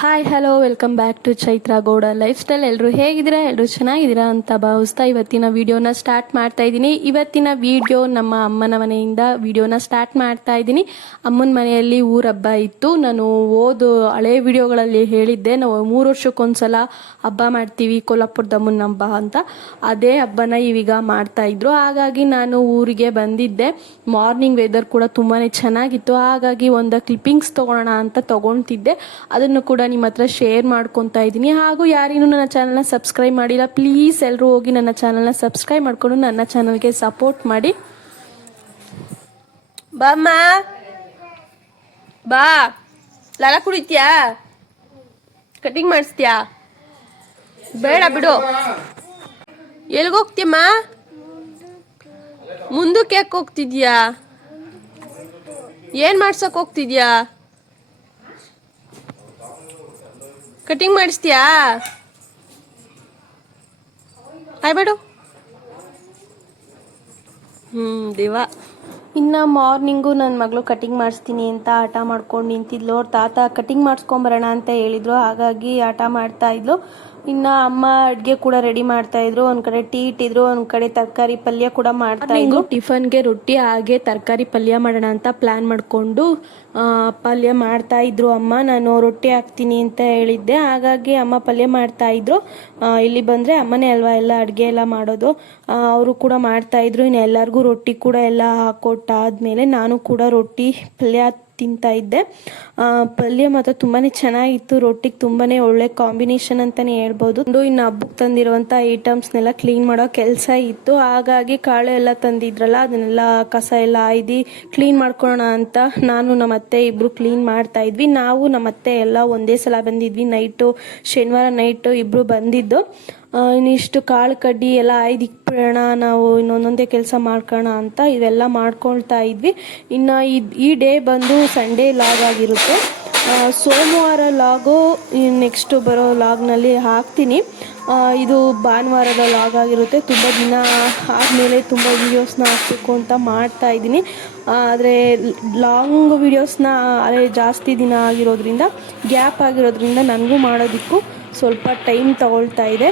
Hi hello welcome back to Chaitra Gowda lifestyle. ಎಲ್ಲರೂ ಹೇಗಿದ್ದೀರಾ? ಎಲ್ಲರೂ ಚೆನ್ನಾಗಿದ್ದೀರಾ ಅಂತ ಭಾವಿಸ್ತಾ ಇವತ್ತಿನ ವಿಡಿಯೋನ ಸ್ಟಾರ್ಟ್ ಮಾಡ್ತಾ ಇದ್ದೀನಿ. ಇವತ್ತಿನ ವಿಡಿಯೋ ನಮ್ಮ ಅಮ್ಮನ ಮನೆಯಿಂದ ವಿಡಿಯೋನ ಸ್ಟಾರ್ಟ್ ಮಾಡ್ತಾ ಇದ್ದೀನಿ. ಅಮ್ಮನ ಮನೆಯಲ್ಲಿ ಊರಹಬ್ಬ ಇತ್ತು. ನಾನು ಹಳೆ ವಿಡಿಯೋಗಳಲ್ಲಿ ಹೇಳಿದ್ದೆ, ನಾವು 3 ವರ್ಷಕ್ಕೊಂದ್ಸಲ ಹಬ್ಬ ಮಾಡ್ತೀವಿ ಕೊಲ್ಲಾಪುರದ ಅಮ್ಮನ ಹಬ್ಬ ಅಂತ. ಅದೇ ಹಬ್ಬನ ಇವೀಗ ಮಾಡ್ತಾ ಇದ್ರು. ಹಾಗಾಗಿ ನಾನು ಊರಿಗೆ ಬಂದಿದ್ದೆ. ಮಾರ್ನಿಂಗ್ ವೆದರ್ ಕೂಡ ತುಂಬಾ ಚೆನ್ನಾಗಿತ್ತು. ಹಾಗಾಗಿ ಒಂದು ಕ್ಲಿಪ್ಪಿಂಗ್ಸ್ ತೊಗೊಳ್ಳೋಣ ಅಂತ ತೊಗೊಳ್ತಿದ್ದೆ. ಅದನ್ನು ಕೂಡ ನಿಮ್ಮ ಹತ್ರ ಶೇರ್ ಮಾಡ್ಕೊತಾ ಇದ್ದೀನಿ. ಹಾಗೂ ಯಾರಿನ್ನೂ ನನ್ನ ಚಾನಲ್ನ ಸಬ್ಸ್ಕ್ರೈಬ್ ಮಾಡಿಲ್ಲ, ಪ್ಲೀಸ್ ಎಲ್ಲರೂ ಹೋಗಿ ನನ್ನ ಚಾನಲ್ನ ಸಬ್ಸ್ಕ್ರೈಬ್ ಮಾಡಿಕೊಂಡು ನನ್ನ ಚಾನಲ್ಗೆ ಸಪೋರ್ಟ್ ಮಾಡಿ. ಬಾಮ್ಮ ಬಾ, ಲಾಲ ಕುಡಿತ್ಯಾ? ಕಟಿಂಗ್ ಮಾಡಿಸ್ತೀಯಾ? ಬೇಡ ಬಿಡು. ಎಲ್ಗೋಗ್ತೀಯಮ್ಮ? ಮುಂದಕ್ಕೆ ಯಾಕೆ ಹೋಗ್ತಿದ್ಯಾ? ಏನ್ ಮಾಡ್ಸಕ್ ಹೋಗ್ತಿದ್ಯಾ? ಕಟಿಂಗ್ ಮಾಡಿಸ್ತೀಯಾ? ಆಯ್ಬೇಡು. ದೇವ. ಇನ್ನು ಮಾರ್ನಿಂಗು ನನ್ನ ಮಗಳು ಕಟಿಂಗ್ ಮಾಡಿಸ್ತೀನಿ ಅಂತ ಆಟ ಮಾಡ್ಕೊಂಡು ನಿಂತಿದ್ಲು. ಅವ್ರ ತಾತ ಕಟಿಂಗ್ ಮಾಡಿಸ್ಕೊಂಬರೋಣ ಅಂತ ಹೇಳಿದ್ರು, ಹಾಗಾಗಿ ಆಟ ಮಾಡ್ತಾ ಇದ್ಲು. ಇನ್ನು ಅಮ್ಮ ಅಡುಗೆ ಕೂಡ ರೆಡಿ ಮಾಡ್ತಾ ಇದ್ರು. ಒಂದು ಕಡೆ ಟೀ ಇಟ್ಟಿದ್ರು, ಒಂದು ಕಡೆ ತರಕಾರಿ ಪಲ್ಯ ಕೂಡ ಮಾಡ್ತಾ ಇದ್ರು. ಟಿಫನ್ಗೆ ರೊಟ್ಟಿ ಹಾಗೆ ತರಕಾರಿ ಪಲ್ಯ ಮಾಡೋಣ ಅಂತ ಪ್ಲಾನ್ ಮಾಡಿಕೊಂಡು ಪಲ್ಯ ಮಾಡ್ತಾ ಇದ್ರು ಅಮ್ಮ. ನಾನು ರೊಟ್ಟಿ ಹಾಕ್ತೀನಿ ಅಂತ ಹೇಳಿದ್ದೆ, ಹಾಗಾಗಿ ಅಮ್ಮ ಪಲ್ಯ ಮಾಡ್ತಾ ಇದ್ರು. ಇಲ್ಲಿ ಬಂದರೆ ಅಮ್ಮನೇ ಅಲ್ವಾ ಎಲ್ಲ ಅಡುಗೆ ಎಲ್ಲ ಮಾಡೋದು. ಅವರು ಕೂಡ ಮಾಡ್ತಾ ಇದ್ರು. ಇನ್ನು ಎಲ್ಲರಿಗೂ ರೊಟ್ಟಿ ಕೂಡ ಎಲ್ಲ ಹಾಕೊಟ್ಟಾದ್ಮೇಲೆ ನಾನು ಕೂಡ ರೊಟ್ಟಿ ಪಲ್ಯ ತಿಂತಾ ಇದ್ದೆ. ಪಲ್ಯ ಮಾತ್ರ ತುಂಬಾ ಚೆನ್ನಾಗಿತ್ತು. ರೊಟ್ಟಿಗೆ ತುಂಬಾ ಒಳ್ಳೆ ಕಾಂಬಿನೇಷನ್ ಅಂತಲೇ ಹೇಳ್ಬೋದು. ಇನ್ನು ಹಬ್ಬಕ್ಕೆ ತಂದಿರುವಂಥ ಐಟಮ್ಸ್ನೆಲ್ಲ ಕ್ಲೀನ್ ಮಾಡೋ ಕೆಲಸ ಇತ್ತು. ಹಾಗಾಗಿ ಕಾಳು ಎಲ್ಲ ತಂದಿದ್ರಲ್ಲ, ಅದನ್ನೆಲ್ಲ ಕಸ ಎಲ್ಲ ಆಯ್ದು ಕ್ಲೀನ್ ಮಾಡ್ಕೊಳ್ಳೋಣ ಅಂತ ನಾನು ನಮ್ಮ ಅತ್ತೆ ಇಬ್ಬರು ಕ್ಲೀನ್ ಮಾಡ್ತಾ ಇದ್ವಿ. ನಾವು ನಮ್ಮ ಅತ್ತೆ ಎಲ್ಲ ಒಂದೇ ಸಲ ಬಂದಿದ್ವಿ. ಶನಿವಾರ ನೈಟು ಇಬ್ಬರು ಬಂದಿದ್ದು. ಇನ್ನಿಷ್ಟು ಕಾಳು ಕಡ್ಡಿ ಎಲ್ಲ ಇಕ್ಬಿಡೋಣ, ನಾವು ಇನ್ನೊಂದೊಂದೇ ಕೆಲಸ ಮಾಡ್ಕೊಳ್ಳೋಣ ಅಂತ ಇವೆಲ್ಲ ಮಾಡ್ಕೊಳ್ತಾ ಇದ್ವಿ. ಇನ್ನು ಈ ಡೇ ಬಂದು ಸಂಡೇ ಲಾಗ್ ಆಗಿರುತ್ತೆ. ಸೋಮವಾರ ಲಾಗು ನೆಕ್ಸ್ಟ್ ಬರೋ ಲಾಗ್ನಲ್ಲಿ ಹಾಕ್ತೀನಿ. ಇದು ಭಾನುವಾರದ ಲಾಗ್ ಆಗಿರುತ್ತೆ. ತುಂಬ ದಿನ ಆದಮೇಲೆ ತುಂಬ ವೀಡಿಯೋಸ್ನ ಹಾಕಬೇಕು ಅಂತ ಮಾಡ್ತಾ ಇದ್ದೀನಿ. ಆದರೆ ಲಾಂಗ್ ವೀಡಿಯೋಸ್ನ ಜಾಸ್ತಿ ದಿನ ಆಗಿರೋದ್ರಿಂದ, ಗ್ಯಾಪ್ ಆಗಿರೋದ್ರಿಂದ ನನಗೂ ಮಾಡೋದಕ್ಕೂ ಸ್ವಲ್ಪ ಟೈಮ್ ತಗೊಳ್ತಾ ಇದೆ.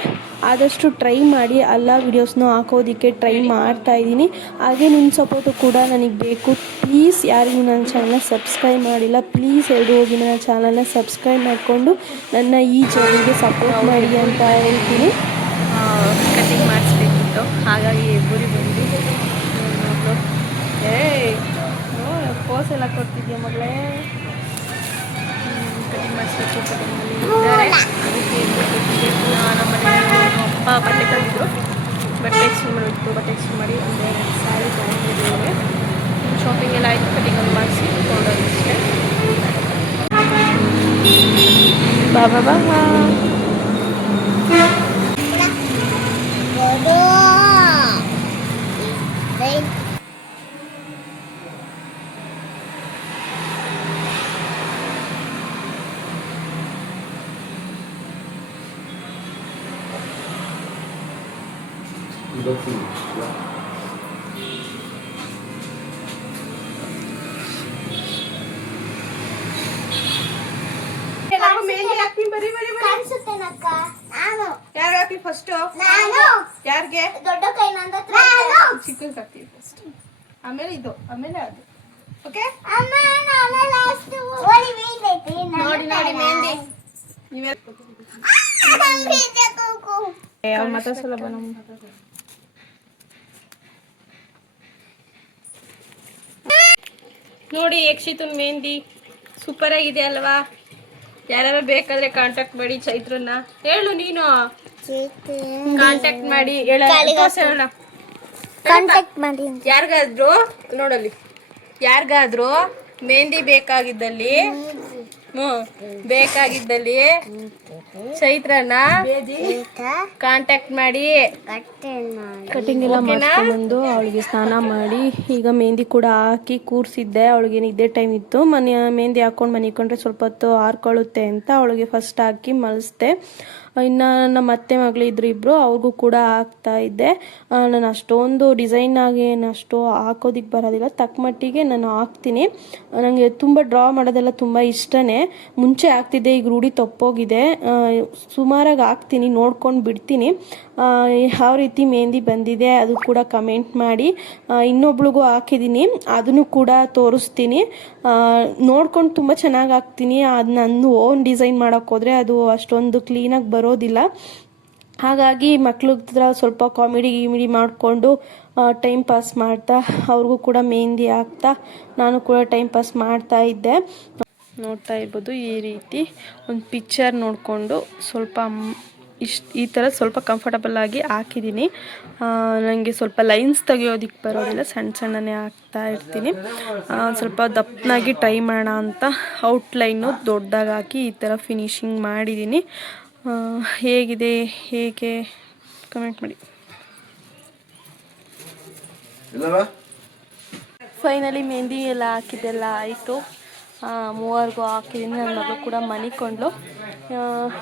ಆದಷ್ಟು ಟ್ರೈ ಮಾಡಿ ಎಲ್ಲ ವೀಡಿಯೋಸ್ನೂ ಹಾಕೋದಕ್ಕೆ ಟ್ರೈ ಮಾಡ್ತಾ ಇದ್ದೀನಿ. ಹಾಗೆ ನಿಮ್ಮ ಸಪೋರ್ಟು ಕೂಡ ನನಗೆ ಬೇಕು. ಪ್ಲೀಸ್ ಯಾರಿಗೂ ನನ್ನ ಚಾನಲ್ನ ಸಬ್ಸ್ಕ್ರೈಬ್ ಮಾಡಿಲ್ಲ, ಪ್ಲೀಸ್ ಎಲ್ಲರೂ ಹೋಗಿ ನನ್ನ ಚಾನಲ್ನ ಸಬ್ಸ್ಕ್ರೈಬ್ ಮಾಡಿಕೊಂಡು ನನ್ನ ಈ ಜರ್ನಿಗೆ ಸಪೋರ್ಟ್ ಮಾಡಿ ಅಂತ ಹೇಳ್ತೀನಿ. ಕಟಿಂಗ್ ಮಾಡಿಸ್ಬೇಕಿತ್ತು, ಹಾಗಾಗಿ ಬುರಿ ಬಂದು ಕೋರ್ಸ್ ಎಲ್ಲ ಕೊಡ್ತಿದ್ಯಾ ಮಗಳೇ? ಕಟಿಂಗ್ ಮಾಡಿಸ್ಬೇಕು. ಕಟಿಂಗಲ್ಲಿ ಇದ್ದಾರೆ, ಅದಕ್ಕೆ ನಮ್ಮ ಮನೆಯಲ್ಲಿ ಅಪ್ಪ ಬಟ್ಟೆ ತಂದಿದ್ರು. ಬಟ್ಟೆ ಎಕ್ಸ್ಚೇಂಜ್ ಮಾಡಬೇಕು. ಬಟ್ಟೆ ಎಕ್ಸ್ಚೇಂಜ್ ಮಾಡಿ ಒಂದೇ ಸ್ಯಾರಿ ತೊಗೊಂಡಿದ್ದೇವೆ. ಶಾಪಿಂಗ್ ಎಲ್ಲ ಆಯಿತು. ಕಟಿಂಗಲ್ಲಿ ಮಾಡಿಸಿ ತೊಗೊಂಡೋದಷ್ಟೇ. ಬಾಬಾ ಬಾಬಾ. ಯಾರಿಗೆ ಫಸ್ಟ್? ಯಾರಿಗೆ? ದೊಡ್ಡ ಕೈ ನಂದ ಚಿಕ್ಕ ಹಾಕ್ತೀವಿ ಫಸ್ಟ್, ಆಮೇಲೆ ಇದು, ಆಮೇಲೆ ಅದು. ಓಕೆ, ನೋಡಿ ನೋಡಿ ಮೆಹಂದಿ ನೀವೇ ಮಾತಾಡ್ಸಲ್ಲ. ನೋಡಿ ಯಕ್ಷಿತನ್ ಮೆಹಂದಿ ಸೂಪರ್ ಆಗಿದೆ ಅಲ್ವಾ? ಯಾರು ಬೇಕಾದ್ರೆ ಕಾಂಟ್ಯಾಕ್ಟ್ ಮಾಡಿ ಚೈತ್ರನ್ನ. ಹೇಳು ನೀನು, ಕಾಂಟ್ಯಾಕ್ಟ್ ಮಾಡಿ ಯಾರಿಗಾದ್ರು ನೋಡಲ್ಲಿ, ಯಾರಿಗಾದ್ರೂ ಮೆಹಂದಿ ಬೇಕಾಗಿದ್ದಲ್ಲಿ ಚೈತ್ರನ ಕಾಂಟ್ಯಾಕ್ಟ್ ಮಾಡಿ. ಕಟಿಂಗ್ ಎಲ್ಲ ಮಾಡ್ಕೊಂಡು ಅವಳಿಗೆ ಸ್ನಾನ ಮಾಡಿ ಈಗ ಮೆಹಂದಿ ಕೂಡ ಹಾಕಿ ಕೂರಿಸಿದ್ದೆ. ಅವಳಿಗೆ ನಿದ್ದೆ ಟೈಮ್ ಇತ್ತು. ಮೆಹಂದಿ ಹಾಕೊಂಡು ಮನಿಕೊಂಡ್ರೆ ಸ್ವಲ್ಪ ಹೊತ್ತು ಹಾರ್ಕೊಳ್ಳುತ್ತೆ ಅಂತ ಅವಳಿಗೆ ಫಸ್ಟ್ ಹಾಕಿ ಮಲಸಿದೆ. ಇನ್ನು ನಮ್ಮ ಅತ್ತೆ ಮಗಳು ಇದ್ರು ಇಬ್ಬರು, ಅವ್ರಿಗೂ ಕೂಡ ಹಾಕ್ತಾ ಇದ್ದೆ. ನಾನು ಅಷ್ಟೊಂದು ಡಿಸೈನ್ ಆಗಿ ಏನು ಅಷ್ಟು ಹಾಕೋದಿಕ್ಕೆ ಬರೋದಿಲ್ಲ, ತಕ್ಕ ಮಟ್ಟಿಗೆ ನಾನು ಹಾಕ್ತೀನಿ. ನನಗೆ ತುಂಬ ಡ್ರಾ ಮಾಡೋದೆಲ್ಲ ತುಂಬ ಇಷ್ಟನೇ. ಮುಂಚೆ ಹಾಕ್ತಿದ್ದೆ, ಈಗ ರೂಢಿ ತಪ್ಪೋಗಿದೆ. ಸುಮಾರಾಗಿ ಹಾಕ್ತೀನಿ, ನೋಡ್ಕೊಂಡು ಬಿಡ್ತೀನಿ. ಯಾವ ರೀತಿ ಮೆಹಂದಿ ಬಂದಿದೆ ಅದು ಕೂಡ ಕಮೆಂಟ್ ಮಾಡಿ. ಇನ್ನೊಬ್ಳಿಗೂ ಹಾಕಿದ್ದೀನಿ, ಅದನ್ನು ಕೂಡ ತೋರಿಸ್ತೀನಿ. ನೋಡ್ಕೊಂಡು ತುಂಬ ಚೆನ್ನಾಗಿ ಹಾಕ್ತೀನಿ. ಅದು ನಾನು ಓನ್ ಡಿಸೈನ್ ಮಾಡೋಕ್ಕೆ ಹೋದರೆ ಅದು ಅಷ್ಟೊಂದು ಕ್ಲೀನಾಗಿ ಬರೋದಿಲ್ಲ. ಹಾಗಾಗಿ ಮಕ್ಳ ಹತ್ರ ಸ್ವಲ್ಪ ಕಾಮಿಡಿ ಗಿಮಿಡಿ ಮಾಡಿಕೊಂಡು ಟೈಮ್ ಪಾಸ್ ಮಾಡ್ತಾ ಅವ್ರಿಗೂ ಕೂಡ ಮೆಹಂದಿ ಹಾಕ್ತಾ ನಾನು ಕೂಡ ಟೈಮ್ ಪಾಸ್ ಮಾಡ್ತಾ ಇದ್ದೆ. ನೋಡ್ತಾ ಇರ್ಬೋದು, ಈ ರೀತಿ ಒಂದು ಪಿಕ್ಚರ್ ನೋಡಿಕೊಂಡು ಸ್ವಲ್ಪ ಈ ಥರ ಸ್ವಲ್ಪ ಕಂಫರ್ಟಬಲ್ ಆಗಿ ಹಾಕಿದ್ದೀನಿ. ನನಗೆ ಸ್ವಲ್ಪ ಲೈನ್ಸ್ ತೆಗಿಯೋದಕ್ಕೆ ಬರೋದಿಲ್ಲ, ಸಣ್ಣ ಸಣ್ಣನೇ ಹಾಕ್ತಾ ಇರ್ತೀನಿ. ಸ್ವಲ್ಪ ದಪ್ಪನಾಗಿ ಟ್ರೈ ಮಾಡೋಣ ಅಂತ ಔಟ್ಲೈನು ದೊಡ್ಡದಾಗಿ ಹಾಕಿ ಈ ಥರ ಫಿನಿಶಿಂಗ್ ಮಾಡಿದ್ದೀನಿ. ಹೇಗಿದೆ, ಹೇಗೆ ಕಮೆಂಟ್ ಮಾಡಿ. ಫೈನಲಿ ಮೆಹಂದಿ ಎಲ್ಲ ಹಾಕಿದ್ದೆಲ್ಲ ಆಯಿತು. ಮೂವರಿಗೂ ಹಾಕಿದ್ದೀನಿ. ನನ್ನ ಮಗಳು ಕೂಡ ಮನಿಕೊಂಡ್ಲು.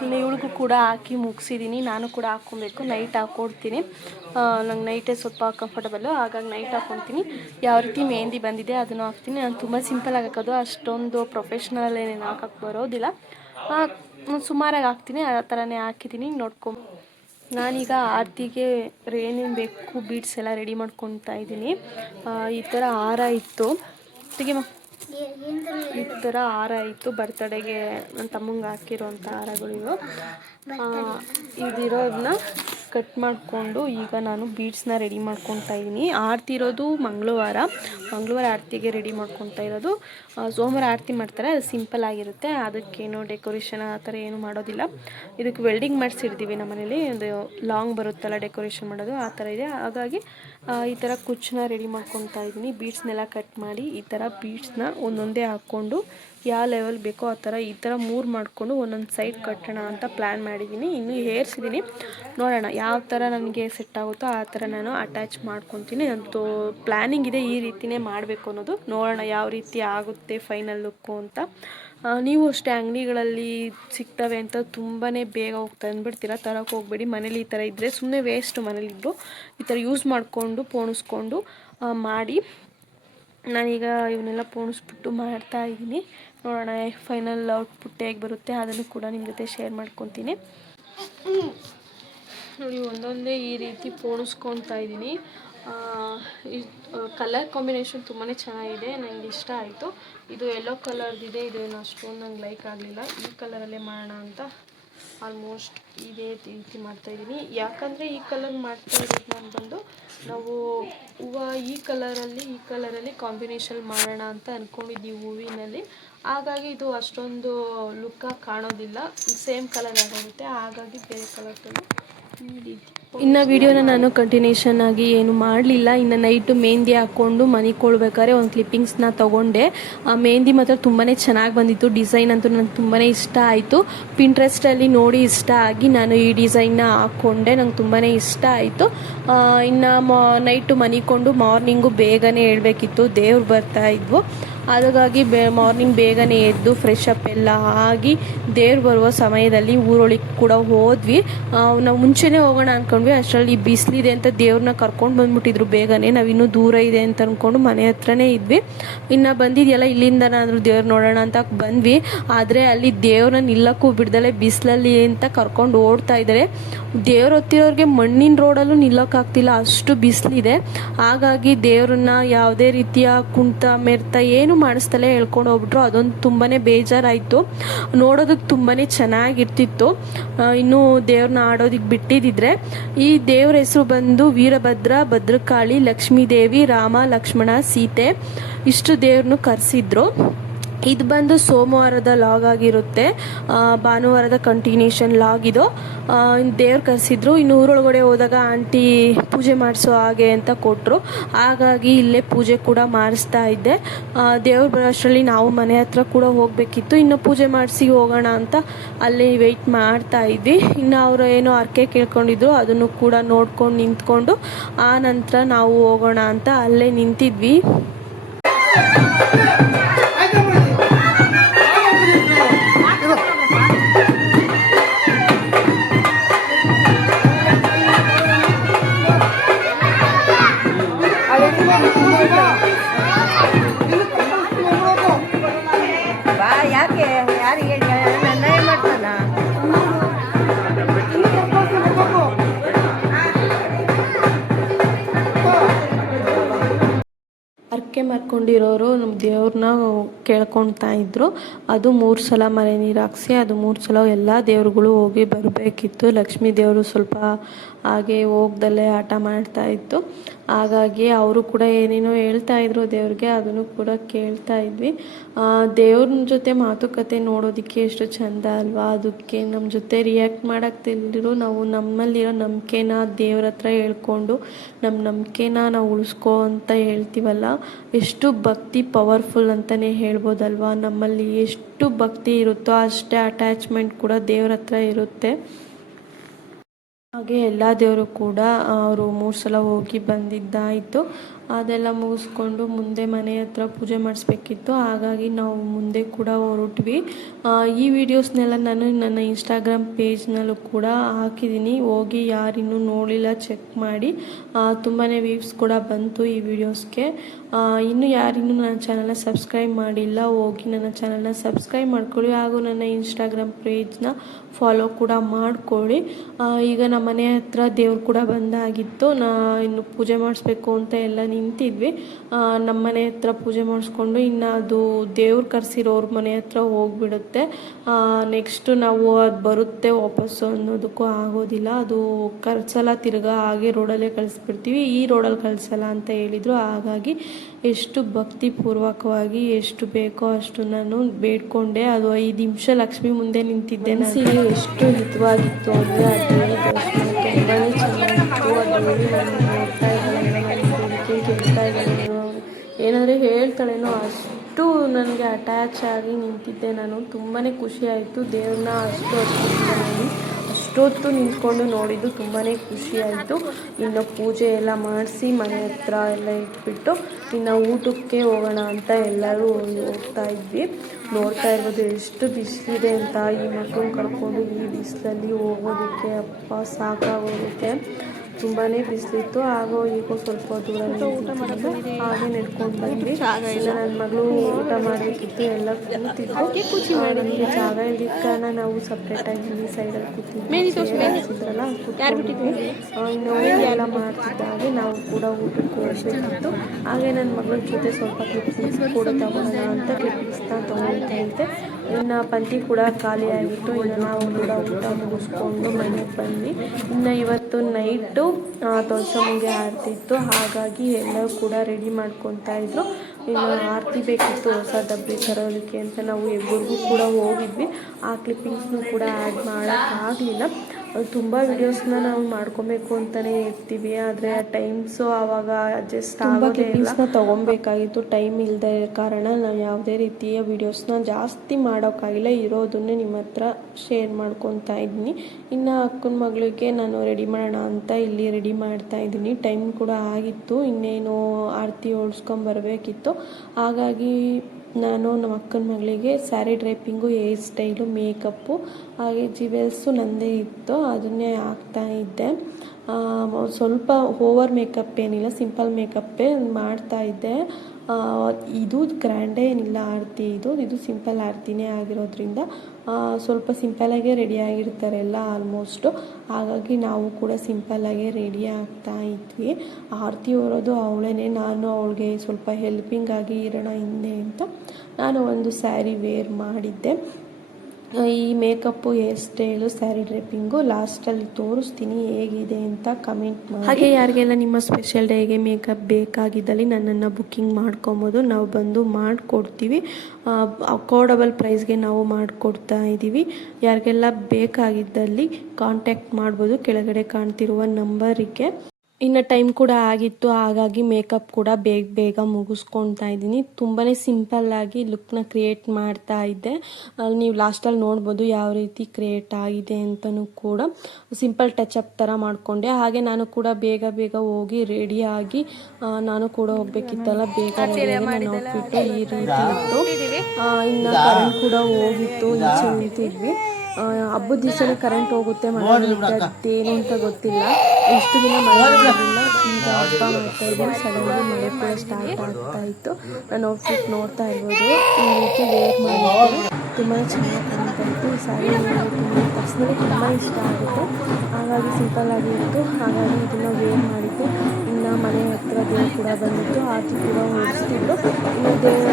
ಇನ್ನು ಇವಳಿಗೂ ಕೂಡ ಹಾಕಿ ಮುಗಿಸಿದ್ದೀನಿ. ನಾನು ಕೂಡ ಹಾಕ್ಕೊಬೇಕು, ನೈಟ್ ಹಾಕ್ಕೊಡ್ತೀನಿ. ನಂಗೆ ನೈಟೇ ಸ್ವಲ್ಪ ಕಂಫರ್ಟಬಲ್ಲು, ಹಾಗಾಗಿ ನೈಟ್ ಹಾಕ್ಕೊತೀನಿ. ಯಾವ ರೀತಿ ಮೆಹಂದಿ ಬಂದಿದೆ ಅದನ್ನು ಹಾಕ್ತೀನಿ. ನಾನು ತುಂಬ ಸಿಂಪಲಾಗಿ ಹಾಕೋದು, ಅಷ್ಟೊಂದು ಪ್ರೊಫೆಷ್ನಲ್ ಏನೇನು ಹಾಕೋಕ್ಕೆ ಬರೋದಿಲ್ಲ. ಸುಮಾರಾಗಿ ಹಾಕ್ತೀನಿ, ಆ ಥರನೇ ಹಾಕಿದ್ದೀನಿ. ನೋಡ್ಕೊಂಡು ನಾನೀಗ ಆರತಿಗೆ ಏನೇನು ಬೇಕು ಬೀಡ್ಸ್ ಎಲ್ಲ ರೆಡಿ ಮಾಡ್ಕೊತಾ ಇದ್ದೀನಿ. ಈ ಥರ ಹಾರ ಇತ್ತು, ಈ ಥರ ಹಾರ ಇತ್ತು ಬರ್ತಡೆಗೆ ನನ್ನ ತಮ್ಮಂಗೆ ಹಾಕಿರೋಂಥ ಹಾರಗಳು ಇವು. ಇದಿರೋದನ್ನ ಕಟ್ ಮಾಡಿಕೊಂಡು ಈಗ ನಾನು ಬೀಡ್ಸ್ನ ರೆಡಿ ಮಾಡ್ಕೊತಾ ಇದ್ದೀನಿ. ಆರತಿ ಇರೋದು ಮಂಗಳವಾರ ಆರತಿಗೆ ರೆಡಿ ಮಾಡ್ಕೊತಾ ಇರೋದು. ಸೋಮವಾರ ಆರತಿ ಮಾಡ್ತಾರೆ, ಅದು ಸಿಂಪಲ್ ಆಗಿರುತ್ತೆ. ಅದಕ್ಕೇನು ಡೆಕೋರೇಷನ್ ಆ ಥರ ಏನು ಮಾಡೋದಿಲ್ಲ. ಇದಕ್ಕೆ ವೆಲ್ಡಿಂಗ್ ಮಾಡಿಸಿರ್ತೀವಿ ನಮ್ಮ ಮನೇಲಿ, ಒಂದು ಲಾಂಗ್ ಬರುತ್ತಲ್ಲ ಡೆಕೋರೇಷನ್ ಮಾಡೋದು, ಆ ಥರ ಇದೆ. ಹಾಗಾಗಿ ಈ ಥರ ಕುಚ್ಚನ್ನ ರೆಡಿ ಮಾಡ್ಕೊತಾ ಇದ್ದೀನಿ. ಬೀಡ್ಸ್ನೆಲ್ಲ ಕಟ್ ಮಾಡಿ ಈ ಥರ ಬೀಡ್ಸ್ನ ಒಂದೊಂದೇ ಹಾಕ್ಕೊಂಡು ಯಾವ ಲೆವೆಲ್ ಬೇಕೋ ಆ ಥರ ಈ ಥರ ಮೂರು ಮಾಡಿಕೊಂಡು ಒಂದೊಂದು ಸೈಡ್ ಕಟ್ಟೋಣ ಅಂತ ಪ್ಲ್ಯಾನ್ ಮಾಡಿದ್ದೀನಿ. ಇನ್ನೂ ಹೇರ್ಸಿದ್ದೀನಿ, ನೋಡೋಣ ಯಾವ ಥರ ನನಗೆ ಸೆಟ್ ಆಗುತ್ತೋ ಆ ಥರ ನಾನು ಅಟ್ಯಾಚ್ ಮಾಡ್ಕೊತೀನಿ. ನಂದು ಪ್ಲ್ಯಾನಿಂಗ್ ಇದೆ, ಈ ರೀತಿಯೇ ಮಾಡಬೇಕು ಅನ್ನೋದು. ನೋಡೋಣ ಯಾವ ರೀತಿ ಆಗುತ್ತೆ ಫೈನಲ್ ಲುಕ್ಕು ಅಂತ. ನೀವು ಅಷ್ಟೇ ಅಂಗಡಿಗಳಲ್ಲಿ ಸಿಗ್ತವೆ ಅಂತ ತುಂಬಾ ಬೇಗ ಹೋಗಿ ತಂದುಬಿಡ್ತೀರ, ತರೋಕ್ಕೆ ಹೋಗ್ಬೇಡಿ. ಮನೇಲಿ ಈ ಥರ ಇದ್ದರೆ ಸುಮ್ಮನೆ ವೇಸ್ಟು. ಮನೇಲಿದ್ದು ಈ ಥರ ಯೂಸ್ ಮಾಡಿಕೊಂಡು ಪೋಣಿಸ್ಕೊಂಡು ಮಾಡಿ. ನಾನೀಗ ಇವನ್ನೆಲ್ಲ ಪೋಣಿಸ್ಬಿಟ್ಟು ಮಾಡ್ತಾ ಇದ್ದೀನಿ. ನೋಡೋಣ ಫೈನಲ್ ಔಟ್ಪುಟ್ ಹೇಗೆ ಬರುತ್ತೆ ಅದನ್ನು ಕೂಡ ನಿಮ್ಮ ಜೊತೆ ಶೇರ್ ಮಾಡ್ಕೊತೀನಿ. ನೋಡಿ, ಒಂದೊಂದೇ ಈ ರೀತಿ ಪೋಣಿಸ್ಕೊತಾ ಇದ್ದೀನಿ. ಈ ಕಲರ್ ಕಾಂಬಿನೇಷನ್ ತುಂಬಾ ಚೆನ್ನಾಗಿದೆ, ನನಗೆ ಇಷ್ಟ ಆಯಿತು. ಇದು ಯೆಲ್ಲೋ ಕಲರ್ದಿದೆ, ಇದೇನು ಅಷ್ಟೊಂದು ನಂಗೆ ಲೈಕ್ ಆಗಲಿಲ್ಲ. ಈ ಕಲರಲ್ಲೇ ಮಾಡೋಣ ಅಂತ ಆಲ್ಮೋಸ್ಟ್ ಇದೇ ರೀತಿ ಮಾಡ್ತಾಯಿದ್ದೀನಿ. ಯಾಕಂದರೆ ಈ ಕಲರ್ ಮಾಡ್ತಾ ಇರೋದು ನಾನು ಬಂದು ನಾವು ಹೂವು ಈ ಕಲರಲ್ಲಿ ಕಾಂಬಿನೇಷನ್ ಮಾಡೋಣ ಅಂತ ಅಂದ್ಕೊಂಡಿದ್ದೀವಿ ಹೂವಿನಲ್ಲಿ. ಹಾಗಾಗಿ ಇದು ಅಷ್ಟೊಂದು ಲುಕ್ಕಾಗಿ ಕಾಣೋದಿಲ್ಲ, ಸೇಮ್ ಕಲರ್ ಆಗೋಗುತ್ತೆ. ಹಾಗಾಗಿ ಬೇರೆ ಕಲರ್ ತಂದು ಈ ರೀತಿ. ಇನ್ನು ವೀಡಿಯೋನ ನಾನು ಕಂಟಿನ್ಯೂಷನ್ ಆಗಿ ಏನು ಮಾಡಲಿಲ್ಲ. ಇನ್ನು ನೈಟು ಮೆಹಂದಿ ಹಾಕ್ಕೊಂಡು ಮನೆಗೆ ಕೊಡ್ಬೇಕಾದ್ರೆ ಒಂದು ಕ್ಲಿಪ್ಪಿಂಗ್ಸ್ನ ತೊಗೊಂಡೆ. ಆ ಮೆಹಂದಿ ಮಾತ್ರ ತುಂಬಾ ಚೆನ್ನಾಗಿ ಬಂದಿತ್ತು. ಡಿಸೈನ್ ಅಂತೂ ನನಗೆ ತುಂಬಾ ಇಷ್ಟ ಆಯಿತು. ಪಿಂಟ್ರೆಸ್ಟಲ್ಲಿ ನೋಡಿ ಇಷ್ಟ ಆಗಿ ನಾನು ಈ ಡಿಸೈನ್ನ ಹಾಕ್ಕೊಂಡೆ. ನಂಗೆ ತುಂಬಾ ಇಷ್ಟ ಆಯಿತು. ಇನ್ನು ನೈಟು ಮನಿಕೊಂಡು ಮಾರ್ನಿಂಗು ಬೇಗನೆ ಹೇಳ್ಬೇಕಿತ್ತು, ದೇವ್ರು ಬರ್ತಾಯಿದ್ವು. ಹಾಗಾಗಿ ಮಾರ್ನಿಂಗ್ ಬೇಗನೆ ಎದ್ದು ಫ್ರೆಶ್ ಅಪ್ ಎಲ್ಲ ಆಗಿ ದೇವ್ರು ಬರುವ ಸಮಯದಲ್ಲಿ ಊರೊಳಗೆ ಕೂಡ ಹೋದ್ವಿ. ನಾವು ಮುಂಚೆನೇ ಹೋಗೋಣ ಅಂದ್ಕೊಂಡ್ವಿ, ಅಷ್ಟರಲ್ಲಿ ಬಿಸಿಲಿದೆ ಅಂತ ದೇವ್ರನ್ನ ಕರ್ಕೊಂಡು ಬಂದ್ಬಿಟ್ಟಿದ್ರು ಬೇಗನೆ. ನಾವಿನ್ನೂ ದೂರ ಇದೆ ಅಂತ ಅಂದ್ಕೊಂಡು ಮನೆ ಹತ್ರನೇ ಇದ್ವಿ. ಇನ್ನು ಬಂದಿದೆಯಲ್ಲ ಇಲ್ಲಿಂದನಾದರೂ ದೇವ್ರು ನೋಡೋಣ ಅಂತ ಬಂದ್ವಿ. ಆದರೆ ಅಲ್ಲಿ ದೇವ್ರನ್ನ ನಿಲ್ಲಕ್ಕೂ ಬಿಡ್ದಲೆ ಬಿಸಿಲಲ್ಲಿ ಅಂತ ಕರ್ಕೊಂಡು ಓಡ್ತಾ ಇದ್ದಾರೆ. ದೇವ್ರು ಹೊತ್ತಿರೋರಿಗೆ ಮಣ್ಣಿನ ರೋಡಲ್ಲೂ ನಿಲ್ಲೋಕ್ಕಾಗ್ತಿಲ್ಲ, ಅಷ್ಟು ಬಿಸಿಲಿದೆ. ಹಾಗಾಗಿ ದೇವ್ರನ್ನ ಯಾವುದೇ ರೀತಿಯ ಕುಂಟ ಮೆರ್ತ ಏನು ಮಾಡಿಸ್ತಲೇ ಹೇಳ್ಕೊಂಡು ಹೋಗ್ಬಿಟ್ರು. ಅದೊಂದು ತುಂಬಾ ಬೇಜಾರಾಯಿತು. ನೋಡೋದಕ್ಕೆ ತುಂಬಾ ಚೆನ್ನಾಗಿರ್ತಿತ್ತು. ಇನ್ನೂ ದೇವ್ರನ್ನ ಆಡೋದಕ್ಕೆ ಬಿಟ್ಟಿದ್ದಿದ್ರೆ. ಈ ದೇವ್ರ ಹೆಸರು ಬಂದು ವೀರಭದ್ರ, ಭದ್ರಕಾಳಿ, ಲಕ್ಷ್ಮೀ ದೇವಿ, ರಾಮ, ಲಕ್ಷ್ಮಣ, ಸೀತೆ ಇಷ್ಟು ದೇವ್ರನ್ನು ಕರೆಸಿದ್ರು. ಇದು ಬಂದು ಸೋಮವಾರದ ಲಾಗ್ ಆಗಿರುತ್ತೆ, ಭಾನುವಾರದ ಕಂಟಿನ್ಯೂಷನ್ ಲಾಗ್ ಇದು. ದೇವ್ರು ಕರೆಸಿದ್ರು. ಇನ್ನು ಊರೊಳಗಡೆ ಹೋದಾಗ ಆಂಟಿ ಪೂಜೆ ಮಾಡಿಸೋ ಹಾಗೆ ಅಂತ ಕೊಟ್ಟರು. ಹಾಗಾಗಿ ಇಲ್ಲೇ ಪೂಜೆ ಕೂಡ ಮಾಡಿಸ್ತಾ ಇದ್ದೆ. ದೇವ್ರು ಬರೋಷ್ಟರಲ್ಲಿ ನಾವು ಮನೆ ಹತ್ರ ಕೂಡ ಹೋಗಬೇಕಿತ್ತು. ಇನ್ನು ಪೂಜೆ ಮಾಡಿಸಿ ಹೋಗೋಣ ಅಂತ ಅಲ್ಲೇ ವೆಯ್ಟ್ ಮಾಡ್ತಾ ಇದ್ವಿ. ಇನ್ನು ಅವರು ಏನೋ ಹರಕೆ ಕೇಳ್ಕೊಂಡಿದ್ರು, ಅದನ್ನು ಕೂಡ ನೋಡ್ಕೊಂಡು ನಿಂತ್ಕೊಂಡು ಆ ನಂತರ ನಾವು ಹೋಗೋಣ ಅಂತ ಅಲ್ಲೇ ನಿಂತಿದ್ವಿ. ಮಾಡ್ಕೊಂಡಿರೋರು ನಮ್ಮ ದೇವ್ರನ್ನ ಕೇಳ್ಕೊಳ್ತಾ ಇದ್ರು. ಅದು 3 ಸಲ ಮಳೆ ನೀರು ಹಾಕ್ಸಿ ಅದು 3 ಸಲ ಎಲ್ಲ ದೇವ್ರುಗಳು ಹೋಗಿ ಬರಬೇಕಿತ್ತು. ಲಕ್ಷ್ಮೀ ದೇವರು ಸ್ವಲ್ಪ ಹಾಗೆ ಹೋಗ್ದಲ್ಲೇ ಆಟ ಮಾಡ್ತಾ ಇತ್ತು. ಹಾಗಾಗಿ ಅವರು ಕೂಡ ಏನೇನೋ ಹೇಳ್ತಾ ಇದ್ರು ದೇವ್ರಿಗೆ, ಅದನ್ನು ಕೂಡ ಕೇಳ್ತಾ ಇದ್ವಿ. ದೇವ್ರ ಜೊತೆ ಮಾತುಕತೆ ನೋಡೋದಕ್ಕೆ ಎಷ್ಟು ಚಂದ ಅಲ್ವಾ. ಅದಕ್ಕೆ ನಮ್ಮ ಜೊತೆ ರಿಯಾಕ್ಟ್ ಮಾಡೋಕ್ತಿಲ್ದಿರೋ ನಾವು ನಮ್ಮಲ್ಲಿರೋ ನಂಬಿಕೆನ ದೇವ್ರ ಹತ್ರ ಹೇಳ್ಕೊಂಡು ನಮ್ಮ ನಂಬಿಕೆನ ನಾವು ಉಳಿಸ್ಕೊ ಅಂತ ಹೇಳ್ತೀವಲ್ಲ, ಎಷ್ಟು ಭಕ್ತಿ ಪವರ್ಫುಲ್ ಅಂತಲೇ ಹೇಳ್ಬೋದಲ್ವಾ. ನಮ್ಮಲ್ಲಿ ಎಷ್ಟು ಭಕ್ತಿ ಇರುತ್ತೋ ಅಷ್ಟೇ ಅಟ್ಯಾಚ್ಮೆಂಟ್ ಕೂಡ ದೇವ್ರ ಹತ್ರ ಇರುತ್ತೆ. ಹಾಗೆ ಎಲ್ಲ ದೇವರು ಕೂಡ ಅವರು 3 ಸಲ ಹೋಗಿ ಬಂದಿದ್ದಾಯಿತು. ಅದೆಲ್ಲ ಮುಗಿಸ್ಕೊಂಡು ಮುಂದೆ ಮನೆ ಹತ್ರ ಪೂಜೆ ಮಾಡಿಸ್ಬೇಕಿತ್ತು. ಹಾಗಾಗಿ ನಾವು ಮುಂದೆ ಕೂಡ ಹೊರಟ್ವಿ. ಈ ವಿಡಿಯೋಸ್ನೆಲ್ಲ ನಾನು ನನ್ನ ಇನ್ಸ್ಟಾಗ್ರಾಮ್ ಪೇಜ್ನಲ್ಲೂ ಕೂಡ ಹಾಕಿದ್ದೀನಿ. ಹೋಗಿ ಯಾರಿನ್ನೂ ನೋಡಿಲ್ಲ ಚೆಕ್ ಮಾಡಿ. ತುಂಬಾ ವ್ಯೂಸ್ ಕೂಡ ಬಂತು ಈ ವಿಡಿಯೋಸ್ಗೆ. ಇನ್ನು ಯಾರಿನ್ನೂ ನನ್ನ ಚಾನಲ್ನ ಸಬ್ಸ್ಕ್ರೈಬ್ ಮಾಡಿಲ್ಲ, ಹೋಗಿ ನನ್ನ ಚಾನಲ್ನ ಸಬ್ಸ್ಕ್ರೈಬ್ ಮಾಡ್ಕೊಳ್ಳಿ. ಹಾಗೂ ನನ್ನ ಇನ್ಸ್ಟಾಗ್ರಾಮ್ ಪೇಜ್ನ ಫಾಲೋ ಕೂಡ ಮಾಡ್ಕೊಳ್ಳಿ. ಈಗ ನಮ್ಮ ಮನೆ ಹತ್ರ ದೇವ್ರು ಕೂಡ ಬಂದಾಗಿತ್ತು. ಇನ್ನು ಪೂಜೆ ಮಾಡಿಸ್ಬೇಕು ಅಂತ ಎಲ್ಲ ನಿಂತಿದ್ವಿ. ನಮ್ಮ ಮನೆ ಹತ್ರ ಪೂಜೆ ಮಾಡಿಸ್ಕೊಂಡು ಇನ್ನು ಅದು ದೇವ್ರು ಕರೆಸಿರೋರ ಮನೆ ಹತ್ರ ಹೋಗ್ಬಿಡುತ್ತೆ. ನೆಕ್ಸ್ಟ್ ನಾವು ಅದು ಬರುತ್ತೆ ವಾಪಸ್ಸು ಅನ್ನೋದಕ್ಕೂ ಆಗೋದಿಲ್ಲ. ಅದು ಕಳ್ಸಲ್ಲ, ತಿರ್ಗಾ ಹಾಗೆ ರೋಡಲ್ಲೇ ಕಳಿಸ್ಬಿಡ್ತೀವಿ. ಈ ರೋಡಲ್ಲಿ ಕಳಿಸಲ್ಲ ಅಂತ ಹೇಳಿದರು. ಹಾಗಾಗಿ ಎಷ್ಟು ಭಕ್ತಿಪೂರ್ವಕವಾಗಿ ಎಷ್ಟು ಬೇಕೋ ಅಷ್ಟು ನಾನು ಬೇಡ್ಕೊಂಡೆ. ಅದು 5 ನಿಮಿಷ ಲಕ್ಷ್ಮಿ ಮುಂದೆ ನಿಂತಿದ್ದೆ. ಮನಸ್ಸಿಗೆ ಎಷ್ಟು ಹಿತವಾಗಿತ್ತು ಅಂದರೆ ಆ ದೇವಿ ದರ್ಶನ ತುಂಬಾ ಚೆನ್ನಾಗಿತ್ತು. ಆ ದೇವಿ ನಾನು ನೋಡ್ತಾ ಇದ್ದಾಳೆ, ಕೇಳ್ತಾ ಇದ್ದಾಳೆ, ಏನಾದರೂ ಹೇಳ್ತಾಳೇನೋ ಅಷ್ಟು ನನಗೆ ಅಟ್ಯಾಚ್ ಆಗಿ ನಿಂತಿದ್ದೆ ನಾನು. ತುಂಬಾ ಖುಷಿ ಆಯಿತು. ದೇವ್ರನ್ನ ಅಷ್ಟೊತ್ತು ನಿಂತ್ಕೊಂಡು ನೋಡಿದ್ದು ತುಂಬಾ ಖುಷಿ ಆಯಿತು. ಇನ್ನು ಪೂಜೆ ಎಲ್ಲ ಮಾಡಿಸಿ ಮನೆ ಹತ್ರ ಎಲ್ಲ ಇಟ್ಬಿಟ್ಟು ಇನ್ನು ಊಟಕ್ಕೆ ಹೋಗೋಣ ಅಂತ ಎಲ್ಲರೂ ಹೋಗ್ತಾ ಇದ್ವಿ. ನೋಡ್ತಾ ಇರ್ಬೋದು ಎಷ್ಟು ಬಿಸಿಲಿದೆ ಅಂತ. ಈ ಮಕ್ಕಳನ್ನ ಕರ್ಕೊಂಡು ಈ ಬಿಸಿಲಲ್ಲಿ ಹೋಗೋದಕ್ಕೆ ಅಪ್ಪ ಸಾಕಾಗೋದಕ್ಕೆ. ತುಂಬಾ ಬಿಸಿಲಿತ್ತು. ಆಗೋ ಈಗೋ ಸ್ವಲ್ಪ ದೂರ ಹಾಗೆ ನಡ್ಕೊಂಡು ಬಂದ್ವಿ. ಇಲ್ಲ ನನ್ನ ಮಗಳು ಊಟ ಮಾಡಬೇಕಿತ್ತು, ಎಲ್ಲ ಕೂತಿದ್ದು. ನನಗೆ ಜಾಗ ಇದ್ದಿದ್ದ ಕಾರಣ ನಾವು ಸಪ್ರೇಟಾಗಿ ಇಲ್ಲಿ ಸೈಡಲ್ಲಿ ಕೂತಿದ್ರಲ್ಲ ಕೂತ್ಕೊಂಡಿದ್ವಿ. ಇನ್ನು ಎಲ್ಲ ಮಾಡ್ತಿದ್ದಾಗೆ ನಾವು ಕೂಡ ಊಟಕ್ಕೆ ಹೋಗ್ಬೇಕಿತ್ತು. ಹಾಗೆ ನನ್ನ ಮಗಳ ಜೊತೆ ಸ್ವಲ್ಪ ಕ್ಲಿಪ್ಪಿಂಗ್ಸ್ ಕೂಡ ತಗೊಳ್ಳೋಣ ಅಂತ ಕ್ಲಿಪ್ಪಿಂಗ್ಸ್ನ ತೊಗೊಳ್ತಾ ಇದ್ದೆ. ಇನ್ನು ಪಂತಿ ಕೂಡ ಖಾಲಿ ಆಗಿತ್ತು. ಇನ್ನು ನಾವು ಕೂಡ ಊಟ ಮುಗಿಸ್ಕೊಂಡು ಮನೆಗೆ ಬಂದ್ವಿ. ಇನ್ನು ಇವತ್ತು ನೈಟು ತುಳಸಮ್ಮಂಗೆ ಆರತಿ ಇತ್ತು. ಹಾಗಾಗಿ ಎಲ್ಲರೂ ಕೂಡ ರೆಡಿ ಮಾಡ್ಕೊತಾ ಇದ್ರು. ಇನ್ನು ಆರತಿ ಬೇಕಿತ್ತು ಹೊಸ ಡಬ್ಬಿ ತರೋದಕ್ಕೆ ಅಂತ ನಾವು ಎಬ್ಬರಿಗೂ ಕೂಡ ಹೋಗಿದ್ವಿ. ಆ ಕ್ಲಿಪ್ಪಿಂಗ್ಸ್ನೂ ಕೂಡ ಆ್ಯಡ್ ಮಾಡೋಕ್ಕಾಗಲಿಲ್ಲ. ತುಂಬ ವಿಡಿಯೋಸ್ನ ನಾವು ಮಾಡ್ಕೊಬೇಕು ಅಂತಲೇ ಇರ್ತೀವಿ, ಆದರೆ ಆ ಟೈಮ್ಸು ಆವಾಗ ಅಡ್ಜಸ್ಟ್ ಆಗೋದೇ ಇಲ್ಲ. ಕ್ಲಿಪ್ಪಿಂಗ್ಸ್ನ ತೊಗೊಬೇಕಾಗಿತ್ತು, ಟೈಮ್ ಇಲ್ಲದೆ ಕಾರಣ ನಾವು ಯಾವುದೇ ರೀತಿಯ ವಿಡಿಯೋಸ್ನ ಜಾಸ್ತಿ ಮಾಡೋಕ್ಕಾಗಿಲ್ಲ. ಇರೋದನ್ನೇ ನಿಮ್ಮ ಹತ್ರ ಶೇರ್ ಮಾಡ್ಕೊತಾ ಇದ್ದೀನಿ. ಇನ್ನು ಅಕ್ಕನ ಮಗಳಿಗೆ ನಾನು ರೆಡಿ ಮಾಡೋಣ ಅಂತ ಇಲ್ಲಿ ರೆಡಿ ಮಾಡ್ತಾ ಇದ್ದೀನಿ. ಟೈಮ್ ಕೂಡ ಆಗಿತ್ತು, ಇನ್ನೇನು ಆರತಿ ಓಡಿಸ್ಕೊಂಬರ್ಬೇಕಿತ್ತು. ಹಾಗಾಗಿ ನಾನು ನಮ್ಮ ಅಕ್ಕನ ಮಗಳಿಗೆ ಸ್ಯಾರಿ ಡ್ರೈಪಿಂಗು, ಹೇರ್ ಸ್ಟೈಲು, ಮೇಕಪ್ಪು ಹಾಗೆ ಜ್ಯುವೆಲ್ಸು ನಂದೇ ಇತ್ತು, ಅದನ್ನೇ ಹಾಕ್ತಾ ಇದ್ದೆ. ಸ್ವಲ್ಪ ಓವರ್ ಮೇಕಪ್ ಏನಿಲ್ಲ, ಸಿಂಪಲ್ ಮೇಕಪ್ಪೇ ಮಾಡ್ತಾಯಿದ್ದೆ. ಇದು ಗ್ರ್ಯಾಂಡೇ ಏನಿಲ್ಲ ಆರತಿ, ಇದು ಸಿಂಪಲ್ ಆರತಿನೇ ಆಗಿರೋದ್ರಿಂದ ಸ್ವಲ್ಪ ಸಿಂಪಲ್ಲಾಗೇ ರೆಡಿ ಆಗಿರ್ತಾರೆ ಎಲ್ಲ ಆಲ್ಮೋಸ್ಟು. ಹಾಗಾಗಿ ನಾವು ಕೂಡ ಸಿಂಪಲ್ಲಾಗೇ ರೆಡಿ ಆಗ್ತಾ ಇದ್ವಿ. ಆರತಿ ಹೊರೋದು ಅವಳೇ. ನಾನು ಅವಳಿಗೆ ಸ್ವಲ್ಪ ಹೆಲ್ಪಿಂಗ್ ಆಗಿ ಇರೋಣ ಹಿಂದೆ ಅಂತ ನಾನು ಒಂದು ಸ್ಯಾರಿ ವೇರ್ ಮಾಡಿದ್ದೆ. ಈ ಮೇಕಪ್ಪು, ಹೇರ್ ಸ್ಟೈಲು, ಸ್ಯಾರಿ ಡ್ರೈಪಿಂಗು ಲಾಸ್ಟಲ್ಲಿ ತೋರಿಸ್ತೀನಿ ಹೇಗಿದೆ ಅಂತ ಕಮೆಂಟ್ ಮಾಡಿ. ಹಾಗೆ ಯಾರಿಗೆಲ್ಲ ನಿಮ್ಮ ಸ್ಪೆಷಲ್ ಡೇಗೆ ಮೇಕಪ್ ಬೇಕಾಗಿದ್ದಲ್ಲಿ ನನ್ನನ್ನು ಬುಕ್ಕಿಂಗ್ ಮಾಡ್ಕೊಬೋದು. ನಾವು ಬಂದು ಮಾಡಿಕೊಡ್ತೀವಿ. ಅಫೋರ್ಡಬಲ್ ಪ್ರೈಸ್ಗೆ ನಾವು ಮಾಡಿಕೊಡ್ತಾ ಇದ್ದೀವಿ. ಯಾರಿಗೆಲ್ಲ ಬೇಕಾಗಿದ್ದಲ್ಲಿ ಕಾಂಟ್ಯಾಕ್ಟ್ ಮಾಡ್ಬೋದು ಕೆಳಗಡೆ ಕಾಣ್ತಿರುವ ನಂಬರಿಗೆ. ಇನ್ನು ಟೈಮ್ ಕೂಡ ಆಗಿತ್ತು, ಹಾಗಾಗಿ ಮೇಕಪ್ ಕೂಡ ಬೇಗ ಮುಗಿಸ್ಕೊತಾ ಇದ್ದೀನಿ. ತುಂಬಾ ಸಿಂಪಲ್ಲಾಗಿ ಲುಕ್ನ ಕ್ರಿಯೇಟ್ ಮಾಡ್ತಾ ಇದ್ದೆ. ನೀವು ಲಾಸ್ಟಲ್ಲಿ ನೋಡ್ಬೋದು ಯಾವ ರೀತಿ ಕ್ರಿಯೇಟ್ ಆಗಿದೆ ಅಂತಲೂ ಕೂಡ. ಸಿಂಪಲ್ ಟಚಪ್ ಥರ ಮಾಡಿಕೊಂಡೆ. ಹಾಗೆ ನಾನು ಕೂಡ ಬೇಗ ಹೋಗಿ ರೆಡಿಯಾಗಿ ನಾನು ಕೂಡ ಹೋಗ್ಬೇಕಿತ್ತಲ್ಲ, ಬೇಗ ರೆಡಿಯಾಗಿ ನಾನು ಹೋಗ್ಬಿಟ್ಟು ಈ ರೀತಿ ಇತ್ತು. ಇನ್ನು ಕರೆಂಟ್ ಕೂಡ ಹೋಗಿತ್ತು, ಈಚೆ ನಿಂತಿದ್ವಿ. ಹಬ್ಬದ ದಿವಸನೇ ಕರೆಂಟ್ ಹೋಗುತ್ತೆ, ಮಳೆ ಏನು ಅಂತ ಗೊತ್ತಿಲ್ಲ. ಇಷ್ಟು ದಿನ ಮಳೆ ಬರೋದಿಲ್ಲ, ಈಗ ಹಬ್ಬ ಮಾಡ್ತಾ ಇದ್ದೀವಿ. ಸಡನ್ಲಿ ಮಳೆ ಕೂಡ ಸ್ಟಾರ್ಟ್ ಆಗ್ತಾ ಇತ್ತು. ನಾನು ಔಟ್ಫಿಟ್ ನೋಡ್ತಾ ಇರ್ಬೋದು, ಈ ರೀತಿ ವೇರ್ ಮಾಡಿದ್ದು ತುಂಬಾ ಚೆನ್ನಾಗಿ ಕಾಣ್ತಾ ಇತ್ತು. ಸ್ಯಾರಿ ತುಂಬ ಪರ್ಸ್ನಲಿ ತುಂಬ ಇಷ್ಟ ಆಗುತ್ತೆ. ಹಾಗಾಗಿ ಸಿಂಪಲ್ ಆಗಿ ಇತ್ತು. ಹಾಗಾಗಿ ಇದನ್ನು ವೇರ್ ಮಾಡಿದ್ದು. ಇನ್ನು ಮನೆ ಹತ್ರ ದೇವ್ರು ಕೂಡ ಬಂದಿತ್ತು, ಆರತಿ ಕೂಡ ಹೊಡಿಸ್ತಿದ್ರು. ಇನ್ನು ದೇವರ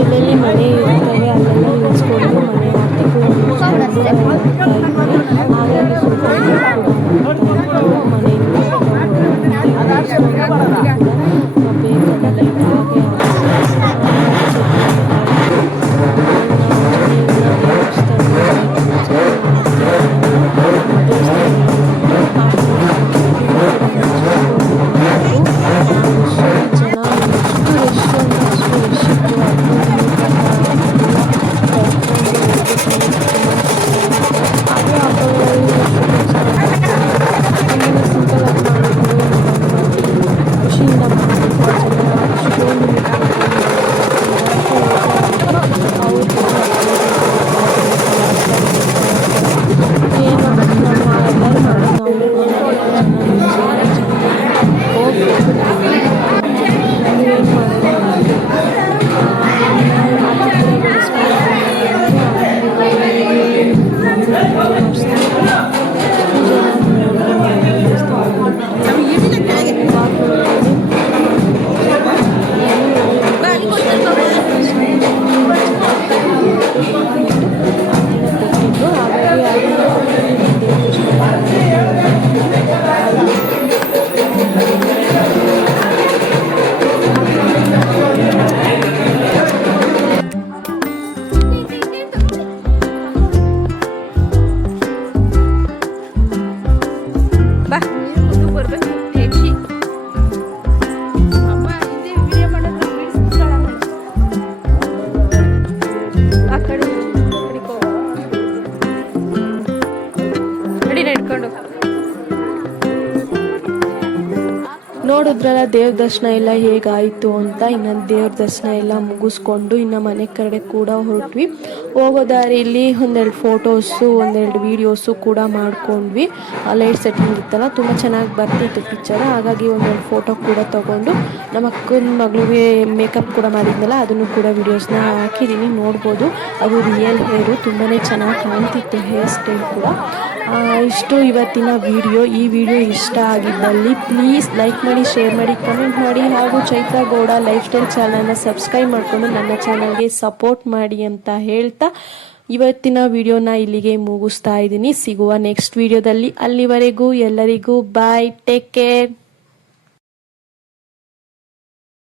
ಎಲ್ಲೆಲ್ಲಿ ಮನೆ ಇರ್ತವೆ ಅಲ್ಲೆಲ್ಲ ಇಳಿಸ್ಕೊಂಡು ಮನೆ ಆರತಿ ಕೂಡ ಹಾಗಾಗಿ ಸ್ವಲ್ಪ ನೋಡಿದ್ರಲ್ಲ ದೇವ್ರ ದರ್ಶನ ಎಲ್ಲ ಹೇಗಾಯಿತು ಅಂತ. ಇನ್ನು ದೇವ್ರ ದರ್ಶನ ಎಲ್ಲ ಮುಗಿಸ್ಕೊಂಡು ಇನ್ನು ಮನೆ ಕಡೆ ಕೂಡ ಹೊರಟ್ವಿ. ಹೋಗೋ ದಾರಿಯಲ್ಲಿ ಒಂದೆರಡು ಫೋಟೋಸು ಒಂದೆರಡು ವೀಡಿಯೋಸು ಕೂಡ ಮಾಡ್ಕೊಂಡ್ವಿ. ಲೈಟ್ ಸೆಟ್ಟಿಂಗ್ ಇತ್ತಲ್ಲ, ತುಂಬ ಚೆನ್ನಾಗಿ ಬರ್ತಿತ್ತು ಪಿಕ್ಚರ್. ಹಾಗಾಗಿ ಒಂದೆರಡು ಫೋಟೋ ಕೂಡ ತೊಗೊಂಡು ನಮ್ಮ ಅಕ್ಕನ ಮಗಳಿಗೆ ಮೇಕಪ್ ಕೂಡ ಮಾಡಿದ್ನಲ್ಲ ಅದನ್ನು ಕೂಡ ವೀಡಿಯೋಸ್ನ ಹಾಕಿದ್ದೀನಿ, ನೋಡ್ಬೋದು. ಅದು ರಿಯಲ್ ಹೇರು, ತುಂಬಾ ಚೆನ್ನಾಗಿ ಕಾಣ್ತಿತ್ತು ಹೇರ್ ಸ್ಟೈಲ್ ಕೂಡ. ಇಷ್ಟು ಇವತ್ತಿನ ವಿಡಿಯೋ. ಈ ವಿಡಿಯೋ ಇಷ್ಟ ಆಗಿದ್ದಲ್ಲಿ ಪ್ಲೀಸ್ ಲೈಕ್ ಮಾಡಿ, ಶೇರ್ ಮಾಡಿ, ಕಮೆಂಟ್ ಮಾಡಿ, ಹಾಗೂ ಚೈತ್ರ ಗೌಡ ಲೈಫ್ ಸ್ಟೈಲ್ ಚಾನಲ್ನ ಸಬ್ಸ್ಕ್ರೈಬ್ ಮಾಡಿಕೊಂಡು ನನ್ನ ಚಾನಲ್ಗೆ ಸಪೋರ್ಟ್ ಮಾಡಿ ಅಂತ ಹೇಳ್ತಾ ಇವತ್ತಿನ ವಿಡಿಯೋನ ಇಲ್ಲಿಗೆ ಮುಗಿಸ್ತಾ ಇದ್ದೀನಿ. ಸಿಗುವ ನೆಕ್ಸ್ಟ್ ವಿಡಿಯೋದಲ್ಲಿ. ಅಲ್ಲಿವರೆಗೂ ಎಲ್ಲರಿಗೂ ಬಾಯ್, ಟೇಕ್ ಕೇರ್.